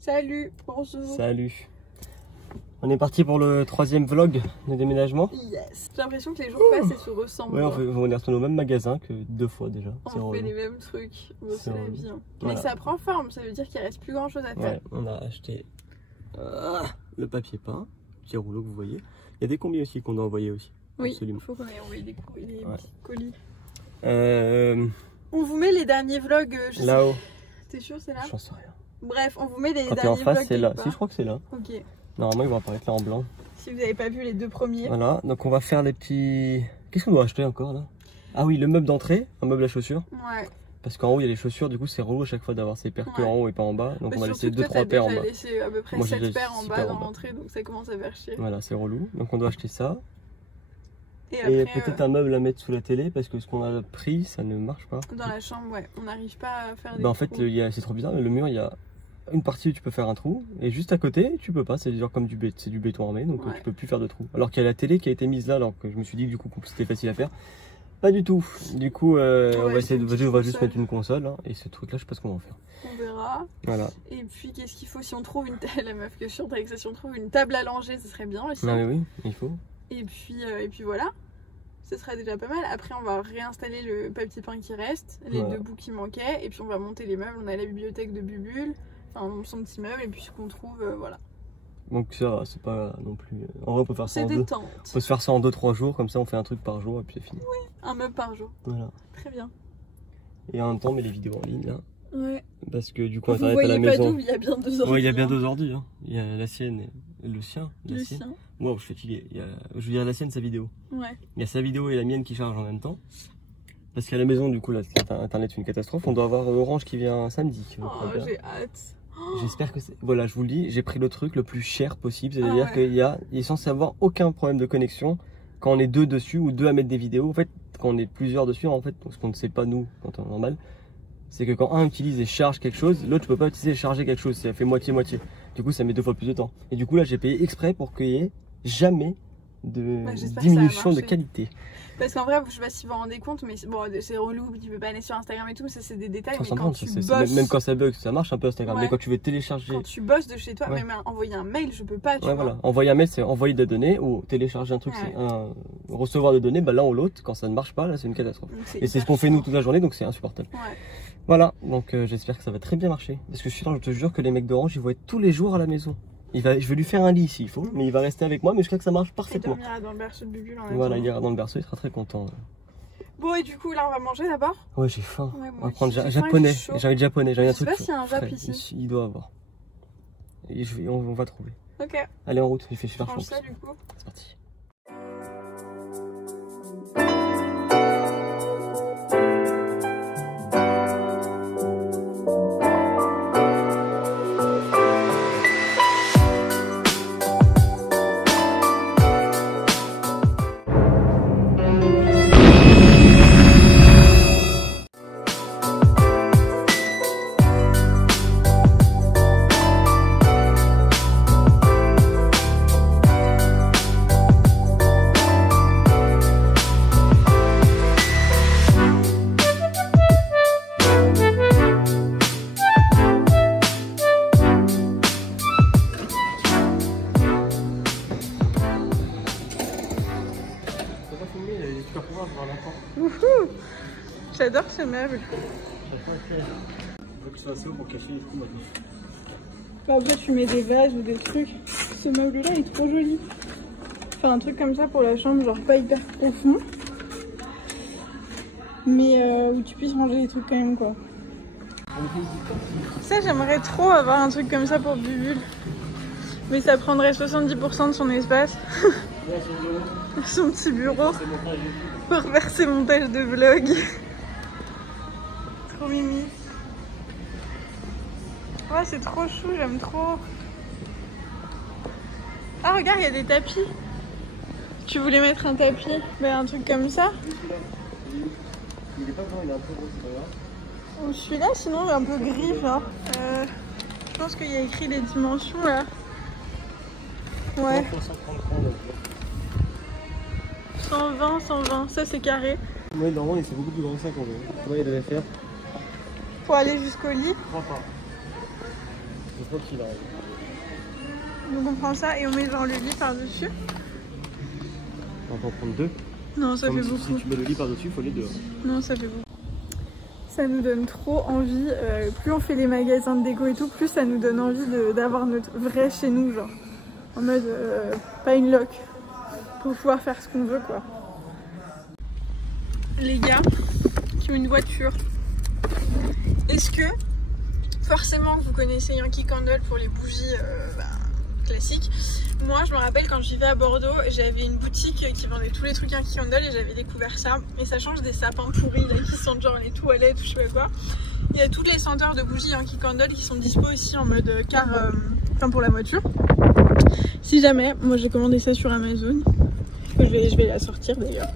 Salut, bonjour. Salut. On est parti pour le 3e vlog de déménagement. Yes. J'ai l'impression que les jours passent et se ressemblent. Ouais, on est retourné au même magasin que 2 fois déjà. On fait les mêmes trucs. Bon, c'est la vie. Voilà. Mais ça prend forme, ça veut dire qu'il reste plus grand chose à faire. Ouais, on a acheté le papier peint, petit rouleau que vous voyez. Il y a des combis aussi qu'on doit envoyer aussi. Oui, absolument. Il faut qu'on ait envoyé des petits colis. On vous met les derniers vlogs. Là-haut. T'es sûr c'est là? J'en sais rien. Bref, on vous met les Quand derniers t'es en face, vlogs. c'est là. Si, je crois que c'est là. Ok. Normalement, ils vont apparaître là en blanc. Si vous n'avez pas vu les 2 premiers. Voilà, donc on va faire les petits... Qu'est-ce qu'on doit acheter encore là? Ah oui, le meuble d'entrée, un meuble à chaussures. Ouais. Parce qu'en haut, il y a les chaussures, du coup, c'est relou à chaque fois d'avoir ces paires que en haut et pas en bas. Donc on va laisser toi, 2-3 paires en bas. J'ai laissé à peu près Moi, 7 paires en bas dans en bas. l'entrée, donc ça commence à faire chier. Voilà, c'est relou. Donc on doit acheter ça. Et peut-être un meuble à mettre sous la télé parce que ce qu'on a pris, ça ne marche pas. Dans la chambre, ouais, on n'arrive pas à faire des en fait, c'est trop bizarre. Le mur, il y a une partie où tu peux faire un trou et juste à côté, tu peux pas. C'est genre comme du béton armé, donc tu peux plus faire de trou. Alors qu'il y a la télé qui a été mise là, alors que je me suis dit du coup que c'était facile à faire. Pas du tout. Du coup, on va essayer on va juste mettre une console hein, et ce truc-là, je sais pas ce qu'on va en faire. On verra. Voilà. Et puis qu'est-ce qu'il faut si on trouve une table, la meuf que je suis avec ça, si on trouve une table à langer, ce serait bien aussi. Non mais oui, il faut. Et puis voilà. Ce serait déjà pas mal. Après, on va réinstaller le papier peint qui reste, les 2 bouts qui manquaient, et puis on va monter les meubles. On a la bibliothèque de Bubule, enfin son petit meuble, et puis ce qu'on trouve, voilà. Donc ça, c'est pas non plus. En vrai, on peut faire ça en détente. On peut se faire ça en 2-3 jours, comme ça on fait un truc par jour et puis c'est fini. Oui, un meuble par jour. Voilà. Très bien. Et en même temps, on met les vidéos en ligne là. Ouais. Parce que du coup, Vous Internet à la maison. Il y a bien 2 ordi. Ouais, il y a bien 2 ordi. Hein. Il y a la sienne et le sien. Le sien. Wow, je suis fatigué. Je veux dire la sienne, sa vidéo. Ouais. Il y a sa vidéo et la mienne qui chargent en même temps. Parce qu'à la maison, du coup, là, Internet c'est une catastrophe. On doit avoir Orange qui vient samedi. Oh, j'ai hâte. J'espère que c'est. Voilà, je vous le dis, j'ai pris le truc le plus cher possible. C'est-à-dire qu'il est censé avoir aucun problème de connexion quand on est 2 dessus ou 2 à mettre des vidéos. En fait, quand on est plusieurs dessus, en fait, ce qu'on ne sait pas nous quand on est normal, c'est que quand un utilise et charge quelque chose, l'autre ne peut pas utiliser et charger quelque chose. Ça fait moitié-moitié. Du coup, ça met 2 fois plus de temps. Et du coup, là, j'ai payé exprès pour qu'il n'y ait jamais de diminution de qualité. Parce qu'en vrai, je sais pas si vous vous rendez compte, mais bon, c'est relou, tu peux pas aller sur Instagram et tout, ça c'est des détails. Mais quand tu bosses... Même quand ça bug, ça marche un peu Instagram. Mais quand tu veux télécharger. Quand tu bosses de chez toi, même envoyer un mail, je peux pas. Tu vois. Voilà. Envoyer un mail, c'est envoyer des données, ou télécharger un truc, c'est recevoir des données. Bah, l'un ou l'autre, quand ça ne marche pas, là, c'est une catastrophe. Et c'est ce qu'on fait nous toute la journée, donc c'est insupportable. Voilà, donc j'espère que ça va très bien marcher. Parce que je te jure que les mecs d'Orange, ils vont être tous les jours à la maison. Je vais lui faire un lit s'il faut, mais il va rester avec moi, mais je crois que ça marche parfaitement. Il dormira dans le berceau de Bubule en même temps. Voilà, il ira dans le berceau, il sera très content. Bon, et du coup, là, on va manger d'abord. Ouais, j'ai faim. On va prendre japonais. J'ai envie de japonais. Je sais pas s'il y a un Jap ici. Il doit avoir. Et on va trouver. Ok. Allez, en route, il fait super chaud. Ça, du coup. C'est parti. J'adore ce meuble. Faut que ce soit assez haut pour cacher les trous maintenant. Après tu mets des vases ou des trucs. Ce meuble là est trop joli. Enfin un truc comme ça pour la chambre, genre pas hyper profond. Mais où tu puisses ranger les trucs quand même quoi. Ça j'aimerais trop avoir un truc comme ça pour Bubule. Mais ça prendrait 70% de son espace. Son petit bureau. Pour faire ses montages de vlog. Trop mimi. Ouais, c'est trop chou, j'aime trop. Ah, regarde, il y a des tapis. Tu voulais mettre un tapis? Ben, un truc comme ça. Il est pas grand, il est un peu gros, c'est pas grave. Celui-là, sinon, il est un peu gris, genre. Je pense qu'il y a écrit les dimensions là. Ouais. 120, 120, ça c'est carré. Ouais, normalement c'est beaucoup plus grand que ça quand même. Comment il devait faire? Pour aller jusqu'au lit? Je crois pas. tranquille. Hein. Donc on prend ça et on met genre le lit par-dessus. On va en prendre 2. Non, ça fait beaucoup. Si tu mets le lit par-dessus, il faut les 2. Non, ça fait beaucoup. Ça nous donne trop envie, plus on fait les magasins de déco et tout, plus ça nous donne envie d'avoir notre vrai chez nous, genre. En mode, pas une loc, pour pouvoir faire ce qu'on veut, quoi. Les gars qui ont une voiture, est-ce que, forcément vous connaissez Yankee Candle pour les bougies classiques. Moi je me rappelle quand je vivais à Bordeaux, j'avais une boutique qui vendait tous les trucs Yankee Candle et j'avais découvert ça. Et ça change des sapins pourris là qui sentent genre les toilettes ou je sais pas quoi. Il y a toutes les senteurs de bougies Yankee Candle qui sont dispo aussi en mode car pour la voiture. Si jamais, moi j'ai commandé ça sur Amazon. Je vais la sortir d'ailleurs.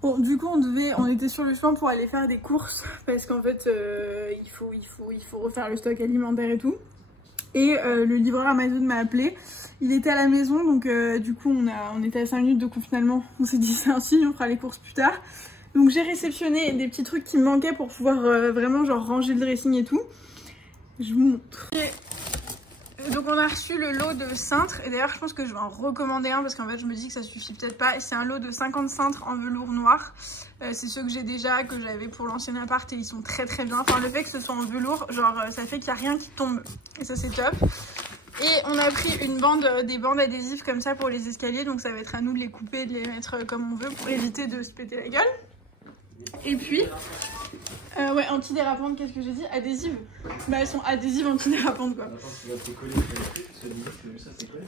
Bon, du coup on était sur le chemin pour aller faire des courses parce qu'en fait il faut refaire le stock alimentaire et tout. Et le livreur Amazon m'a appelé, il était à la maison donc du coup on était à 5 minutes de confinement, on s'est dit c'est un signe, on fera les courses plus tard. Donc j'ai réceptionné des petits trucs qui me manquaient pour pouvoir vraiment genre ranger le dressing et tout. Je vous montre. Donc on a reçu le lot de cintres et d'ailleurs je pense que je vais en recommander un parce qu'en fait je me dis que ça suffit peut-être pas. C'est un lot de 50 cintres en velours noir. C'est ceux que j'ai déjà, que j'avais pour l'ancien appart et ils sont très très bien. Enfin le fait que ce soit en velours, genre ça fait qu'il n'y a rien qui tombe et ça c'est top. Et on a pris une bande, des bandes adhésives comme ça pour les escaliers, donc ça va être à nous de les couper et de les mettre comme on veut pour éviter de se péter la gueule. Et puis, ouais, antidérapantes, qu'est-ce que j'ai dit? Adhésives. Bah elles sont adhésives antidérapantes quoi.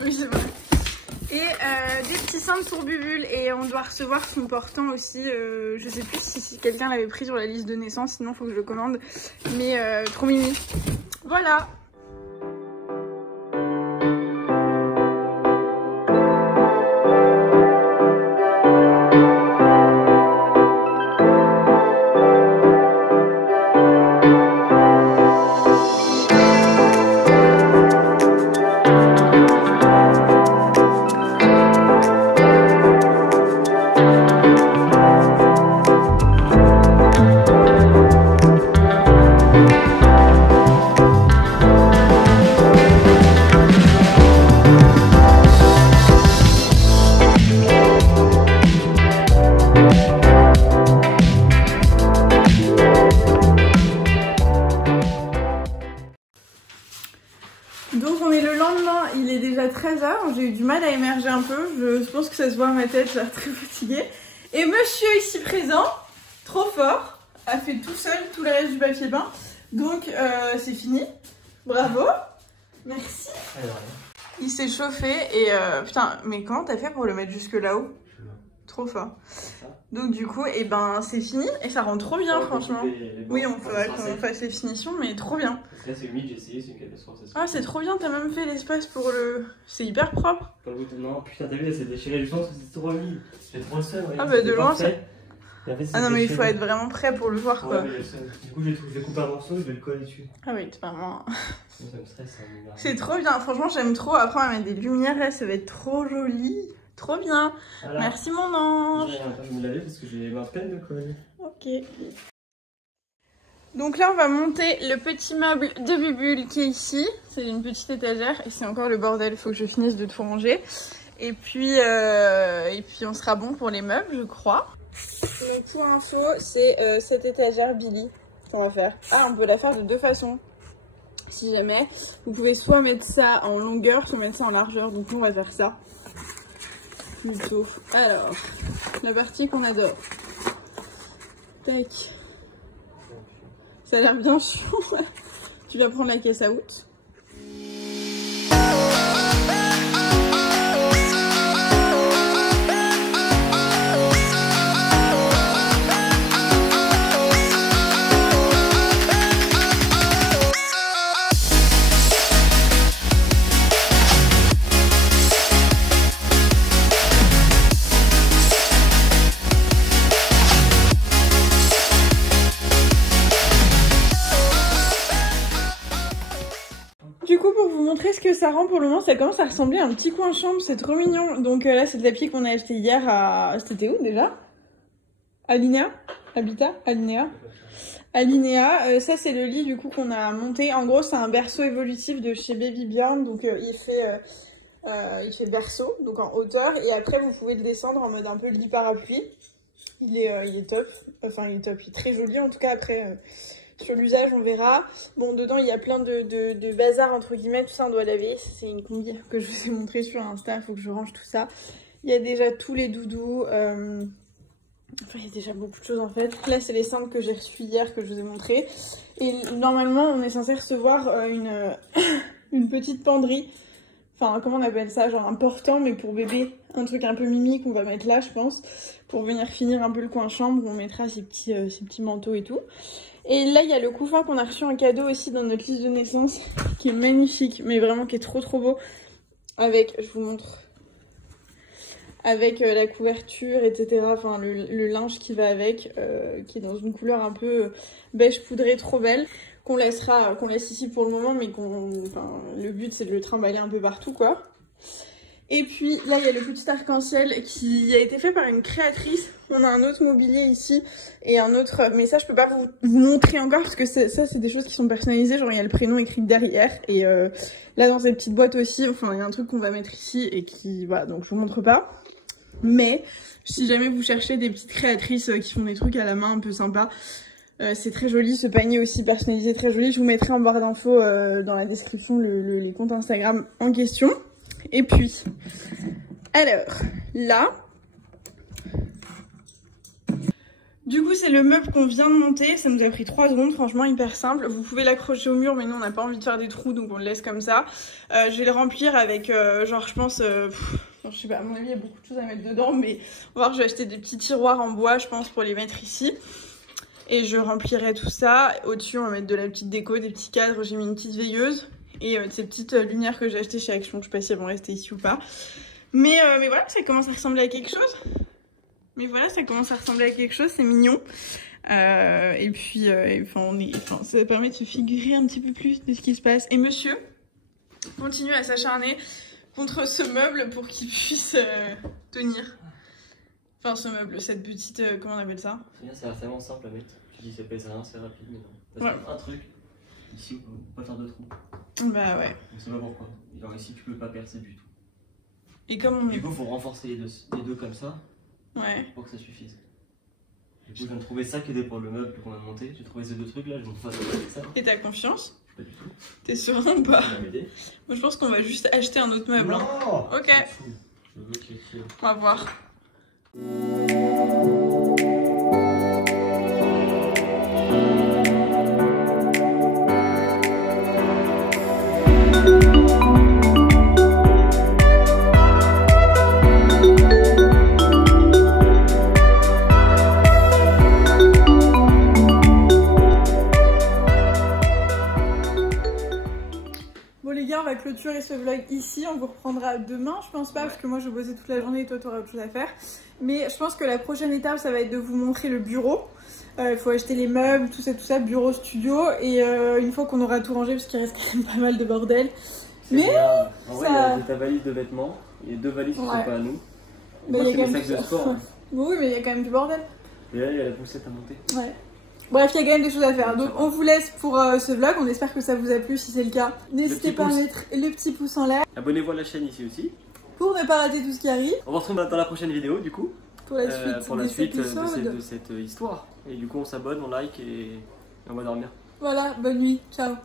Oui c'est vrai. Et des petits cintres pour Bubule et on doit recevoir son portant aussi, je sais plus si quelqu'un l'avait pris sur la liste de naissance, sinon faut que je le commande, mais trop mimi. Voilà. Donc on est le lendemain, il est déjà 13 h, j'ai eu du mal à émerger un peu, je pense que ça se voit à ma tête, j'ai l'air très fatiguée. Et monsieur ici présent, trop fort, a fait tout seul tout le reste du papier peint. Donc c'est fini, bravo, merci. Il s'est chauffé et putain, mais comment t'as fait pour le mettre jusque là-haut? Trop fort. Donc du coup, et ben c'est fini et ça rend trop bien franchement. Oui, on faudrait qu'on fasse les finitions, mais trop bien. Là c'est humide, j'ai essayé, c'est une catastrophe. Ah c'est trop bien, t'as même fait l'espace pour le... C'est hyper propre. Non, putain t'as vu, là c'est déchiré du sens parce que c'est trop humide. J'ai trop le seum. Ah bah de loin c'est... Ah non mais il faut être vraiment prêt pour le voir quoi. Ouais, du coup je vais couper un morceau et je vais le coller dessus. Ah oui, c'est vraiment... Ça me stresse. C'est trop bien, franchement j'aime trop. Après on va mettre des lumières là, ça va être trop joli. Trop bien. Voilà. Merci mon ange. Je vais me laver parce que j'ai ma peine de coller. Ok. Donc là on va monter le petit meuble de Bubule qui est ici. C'est une petite étagère et c'est encore le bordel, il faut que je finisse de tout ranger. Et puis on sera bon pour les meubles je crois. Donc pour info c'est cette étagère Billy qu'on va faire. Ah on peut la faire de deux façons. Si jamais, vous pouvez soit mettre ça en longueur, soit mettre ça en largeur. Donc nous on va faire ça. Plutôt. Alors, la partie qu'on adore. Tac. Ça a l'air bien chiant. Tu vas prendre la caisse à out. Du coup pour vous montrer ce que ça rend pour le moment, ça commence à ressembler à un petit coin chambre, c'est trop mignon. Donc là c'est le tapis qu'on a acheté hier à... C'était où déjà? Alinea? Habitat? Alinea? Alinéa, ça c'est le lit du coup qu'on a monté. En gros c'est un berceau évolutif de chez Baby Björn, donc il fait berceau, donc en hauteur, et après vous pouvez le descendre en mode un peu lit parapluie. Il est top, enfin il est top, il est très joli en tout cas. Après sur l'usage on verra. Bon, dedans il y a plein de bazar entre guillemets, tout ça on doit laver. C'est une combi que je vous ai montré sur Insta, il faut que je range tout ça. Il y a déjà tous les doudous, enfin il y a déjà beaucoup de choses en fait. Là c'est les cendres que j'ai reçues hier que je vous ai montré. Et normalement on est censé recevoir une petite penderie. Enfin, comment on appelle ça? Genre un portant, mais pour bébé. Un truc un peu mimi qu'on va mettre là, je pense. Pour venir finir un peu le coin chambre, où on mettra ses petits manteaux et tout. Et là, il y a le couffin qu'on a reçu en cadeau aussi dans notre liste de naissance. Qui est magnifique, mais vraiment qui est trop beau. Avec, je vous montre. Avec la couverture, etc. Enfin, le linge qui va avec. Qui est dans une couleur un peu beige poudré, trop belle. Qu'on laisse ici pour le moment, mais le but c'est de le trimballer un peu partout quoi. Et puis là il y a le petit arc-en-ciel qui a été fait par une créatrice. On a un autre mobilier ici et un autre, mais ça je peux pas vous montrer encore parce que ça c'est des choses qui sont personnalisées, genre il y a le prénom écrit derrière. Et là dans cette petite boîte aussi, enfin il y a un truc qu'on va mettre ici et qui, voilà, donc je vous montre pas. Mais si jamais vous cherchez des petites créatrices qui font des trucs à la main un peu sympas, c'est très joli, ce panier aussi personnalisé, très joli. Je vous mettrai en barre d'infos dans la description les comptes Instagram en question. Et puis, alors, là, du coup c'est le meuble qu'on vient de monter. Ça nous a pris 3 secondes, franchement hyper simple. Vous pouvez l'accrocher au mur, mais nous on n'a pas envie de faire des trous, donc on le laisse comme ça. Je vais le remplir avec, genre je pense... je sais pas, à mon avis il y a beaucoup de choses à mettre dedans, mais on va voir, je vais acheter des petits tiroirs en bois, je pense, pour les mettre ici. Et je remplirai tout ça. Au-dessus, on va mettre de la petite déco, des petits cadres. J'ai mis une petite veilleuse et ces petites lumières que j'ai achetées chez Action. Je sais pas si elles vont rester ici ou pas. Mais voilà, ça commence à ressembler à quelque chose. C'est mignon. Et puis, ça permet de se figurer un petit peu plus de ce qui se passe. Et monsieur continue à s'acharner contre ce meuble pour qu'il puisse tenir. Enfin, ce meuble, cette petite... comment on appelle ça? C'est vraiment simple à mettre. Tu dis ça pèse rien, c'est rapide, mais non. Parce qu'il y a un truc, ici, on peut pas faire de trou. Bah ouais. On sait pas pourquoi. Genre ici, tu peux pas percer du tout. Et comme on est... Du coup, faut renforcer les deux comme ça. Ouais. Pour que ça suffise. Du coup, je viens de trouver ça qui est pour le meuble qu'on a monté. J'ai trouvé ces deux trucs là, je montre pas ça. Et t'as confiance? Pas du tout. T'es sûr ou pas? Moi, je pense qu'on va juste acheter un autre meuble. Non, hein. Ok. On va voir. Bon les gars, on va clôturer ce vlog ici, on vous reprendra demain, je pense pas, parce que moi je bossais toute la journée et toi t'auras autre chose à faire. Mais je pense que la prochaine étape ça va être de vous montrer le bureau. Il faut acheter les meubles, tout ça, bureau, studio, et une fois qu'on aura tout rangé, parce qu'il reste quand même pas mal de bordel. Mais en vrai, il y a ta valise de vêtements, il y a 2 valises qui sont pas à nous. Moi c'est mes sacs de sport. Hein. Oui, mais il y a quand même du bordel. Et là il y a la poussette à monter. Ouais. Bref, il y a quand même des choses à faire. Donc on vous laisse pour ce vlog. On espère que ça vous a plu. Si c'est le cas, n'hésitez pas à mettre le petit pouce en l'air. Abonnez-vous à la chaîne ici aussi. Pour ne pas rater tout ce qui arrive. On se retrouve dans la prochaine vidéo du coup. Pour la suite, de cette histoire. Et du coup on s'abonne, on like et on va dormir. Voilà, bonne nuit. Ciao.